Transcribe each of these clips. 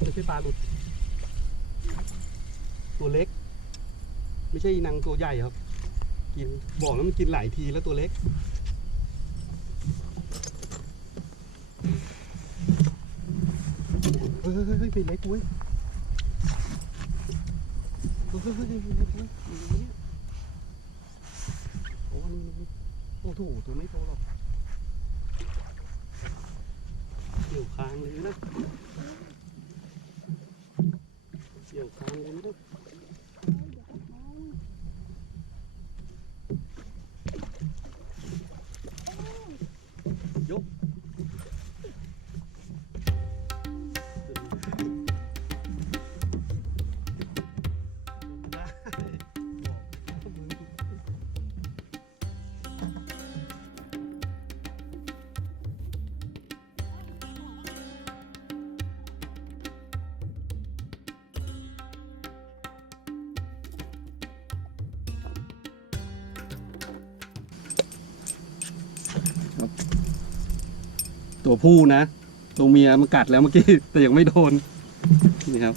ไม่ใช่ปลาหลุด ตัวเล็ก ไม่ใช่อีนางตัวใหญ่ครับ กินบอกแล้วมันกินหลายทีแล้วตัวเล็ก เฮ้ยเฮ้ยเฮ้ยไม่เล็กเว้ยเฮ้ยเฮ้ยเฮ้ยไม่เล็กเว้ยโอ้โอ้โหตัวไม่โตหรอกเกี่ยวคางเลยนะ เกี่ยว ตัวผู้นะ ตัวเมียมันกัดแล้วเมื่อกี้ แต่ยังไม่โดน นี่ครับ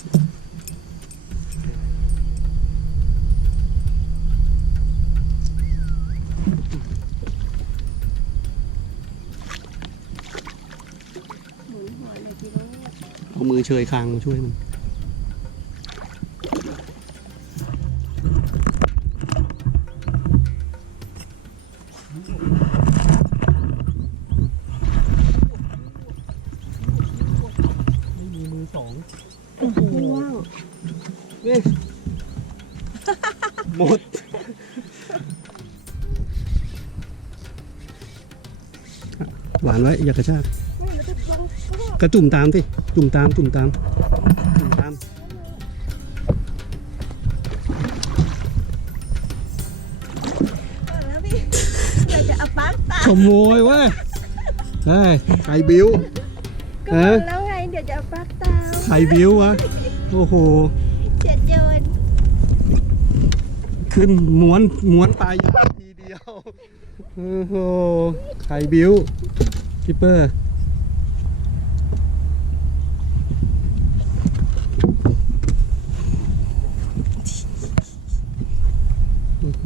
เลยพี่ลูกเอามือเชยคางมาช่วยมัน สองม่วงนี่หมด หวานไว้อย่ากระชากไม่มันจะลงก็กระจุ่มตามสิจุ่มตามจุ่มตามจุ่มตามแล้วพี่อยากจะเอาปลั๊กตาขโมยเว้ยเฮ้ยใครบิ้วก็บอกแล้วไงเดี๋ยวจะเอาปลั๊กตา ใครบิ้ววะ โอ้โห เจ็ดโยนขึ้นม้วนม้วนปลายยางทีเดียว โอ้โหใครบิ้วคิปเปอร์ โอ้โห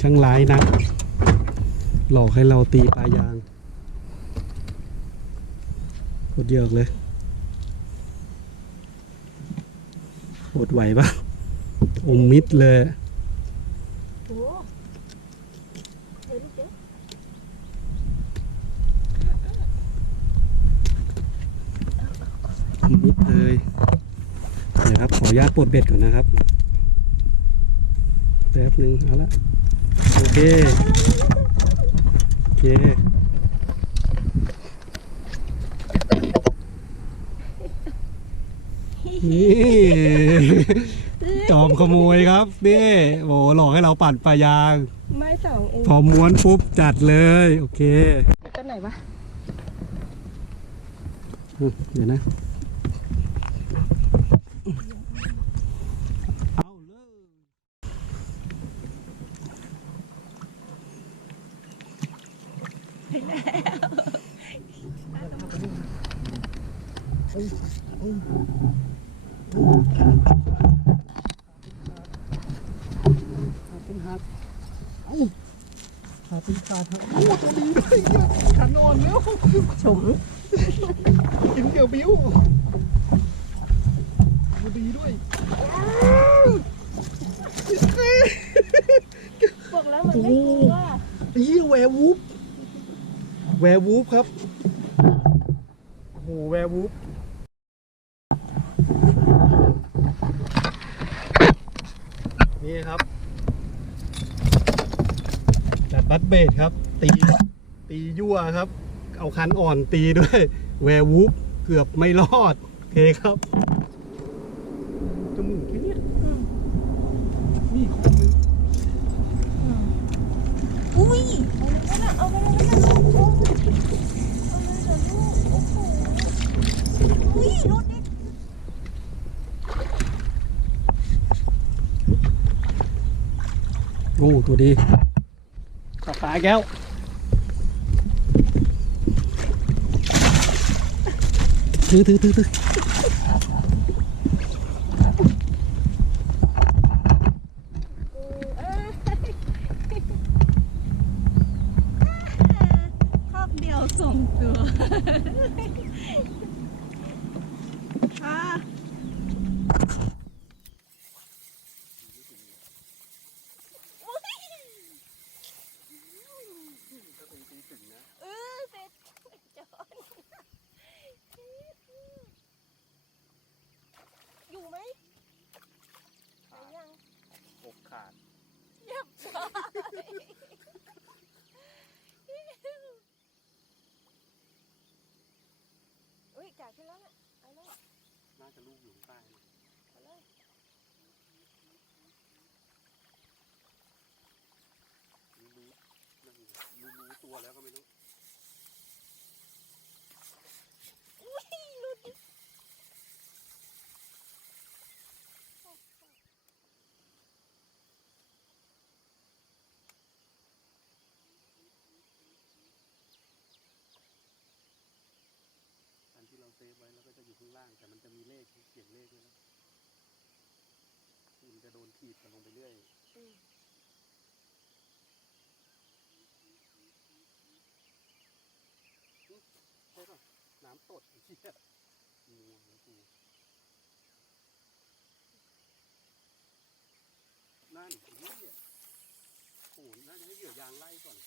ช่างร้ายนะ หลอกให้เราตีปลายางกดเยอะเลย อดไหวปะอมมิดเลยอมมิดเลยเดี๋ยวครับ ขออนุญาตปลดเบ็ดก่อนนะครับแป๊บหนึ่งเอาละโอเค โอเค นี่จอมขโมยครับนี่โหหลอกให้เราปั่นปลายาง ไม้สองเองพอม้วนปุ๊บจัดเลย โอเคต้นไหนวะอืมเดี๋ยวนะ เอาเลยเป็ัดเอ้าขาดเป็นขาดครับโอ้ตัวดีด้วยเนี่ยขันอ่อนแล้วฉมกินเกี่ยวบิ้วตัวดีด้วยบอกแล้วมันไม่กลัวอีแวร์วูฟแวร์วูฟครับโอ้โหแวร์วูฟนี่ครับ จัด บัตเบดครับ ตีตียั่วครับ เอาคันอ่อนตีด้วย แวร์วูฟเกือบไม่รอด โอเคครับจมูกแค่เนี้ยนี่คนนึงอุ้ยเอาเลยนะเอาไปเลยนะลูกเอาเลยนะลูกโอ้โหอุ้ยรถนี่โอ้ตัวดี ขับสายแก้ว ถือถือถือถือ จ่ายขึ้นแล้วเนี่ยไปเลย น่าจะลูกอยู่ข้างใต้นะ ไปเลย รู้รู้นั่นไงรู้รู้ตัวแล้วก็ไม่รู้ อุ้ยหลุดอีก อันที่เราเซฟไว้แล้วก็จะอยู่ข้างล่าง แต่มันจะมีเลขเขียนเลขด้วยนะมันจะโดนขีดกันลงไปเรื่อยใช่ป่ะน้ำตดไอ้เหี้ยงวงแล้วกูนั่นไอ้เหี้ยโอ้โหน่าจะให้เหยื่อยางไล่ก่อน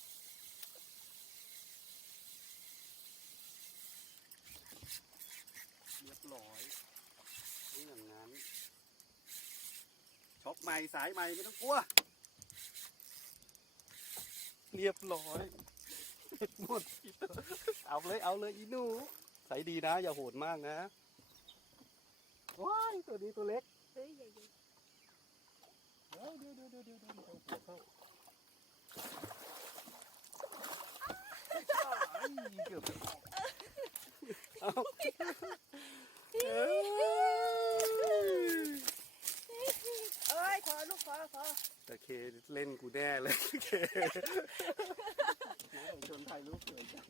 เรียบร้อยต้องอย่างนั้นช็อก ใหม่สายใหม่ไม่ต้องกลัว เรียบร้อยหมดเอาเลยเอาเลยอีหนูใส่ดีนะ อย่าโหดมากนะว้ายตัวนี้ตัวเล็กเฮ้ยอย่าอย่าเดี๋ยวเดี๋ยวเดี๋ยวเดี๋ยวเดี๋ยวเอาหัวเข้าเกือบจะออกเอาเอ้ย เอ้ยพอลูกพอพอ แต่ เคเล่นกูแน่เลยเคน้องชนไทยลูกเกิดจัง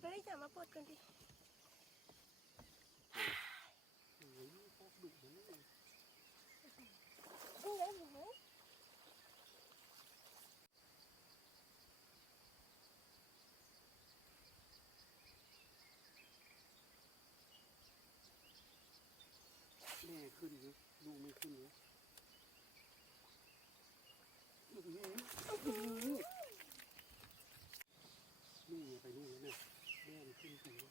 เฮ้ยอย่ามาปลดกันดิโอ้ยพวกดุนะเนี่ยนี่ไงเห็นไหมแม่ขึ้นนะลูกไม่ขึ้นนะอื้อหืออื้อหือ นี่ไปนู่นแล้วเนี่ยแม่มันขึ้นจริงด้ว